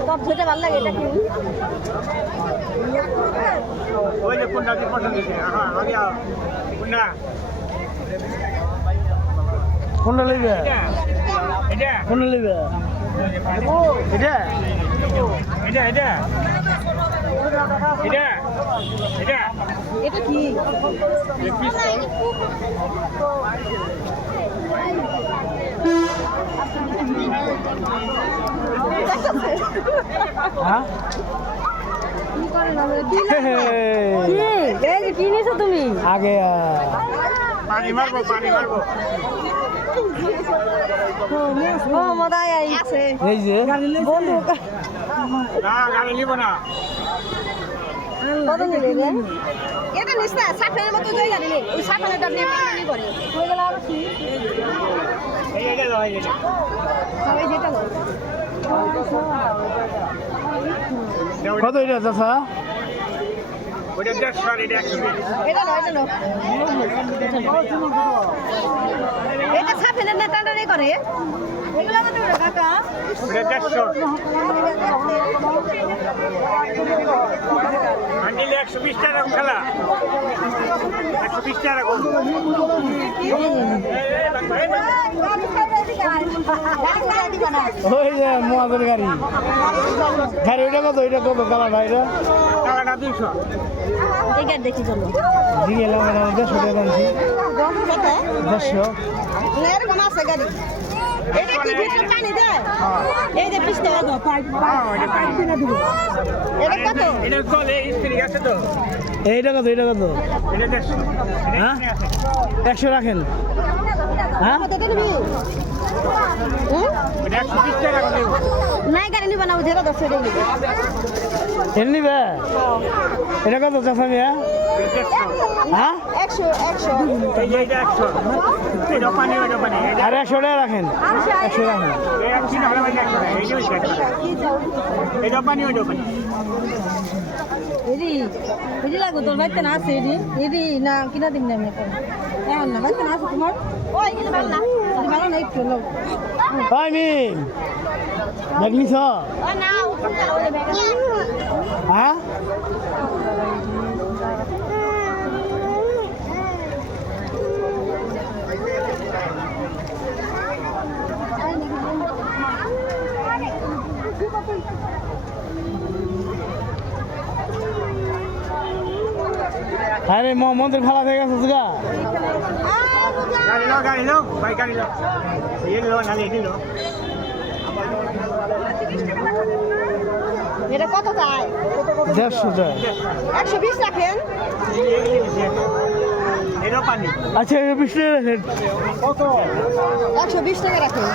সব ধুতে ভালো লাগে এটা কি ওই যে কোনটা কি পছন্দ হ্যাঁ আও। কোনটা কোনটা নেবে এটা। কোনটা নেবে এটা? এটা এটা। এটা। এটা। এটা কি? হ্যাঁ? কি? তুমি? আগে পানি মারবো পানি মারবো ও মদাই আছে এই যে বন্ধু না গাড়ি নিব না কত নিলে রে এটা নিস না সাফের মতো জায়গা দিলে ওই সাফের ডাবলি পানি করে হয়ে গেল আর কি এই এটা দাও এই এটা সবাই যেটা লয় দাও, কত এটা চাচা ওটা দেড়শো আর এটা একশো বিশ। এটা নয় এটা এটা সাফের না করে। এগুলো কত করে কাকা। ওটা দেড়শো আন্ডিলে একশো বিশ টাকা খেলা। একশো বিশ টাকা। ওই যে গাড়ি। গাড়ি ওইটা কত? ওইটা কত? কালার ভাইরা টাকাটা দুইশো। এটা দেখি চলো। দিয়ে এলাম দেড়শো টাকা আনছি। দেড়শো। এরকম আছে গাড়ি? এটা কি ভিতরে পানি দেয় এই যে পিছনে দাও পাইপ। হ্যাঁ, ওটা পানি। এটা কত? এটা চলে স্ত্রী আছে তো। এইটা কত এইটা কত? এটা দেড়শো। এটা হ্যাঁ? এখানে আছে। একশো রাখেন। নাই গাড়ি নিবা না দশ এটা কত হ্যাঁ? আর একশো টাকা রাখেন। একশো রাখেন লাগো তোর আছে না কিনা দিন না এখন। না না আছে তোমার? ওই কিন্তু ভালো না এদি ভালো না একটু লোক ভাই মিম ব্যাগ নিছ ও না ওই ব্যাগ হ্যাঁ আরে মন্দির খালা হয়ে গেছে গা গাড়ি লো গাড়ি ভাই গাড়ি লো এই লো নালে এই লো এটা কত চাই দেড়শো যায় একশো বিশ রাখেন আচ্ছা বিশ টাকা রাখেন কত একশো বিশ টাকা রাখেন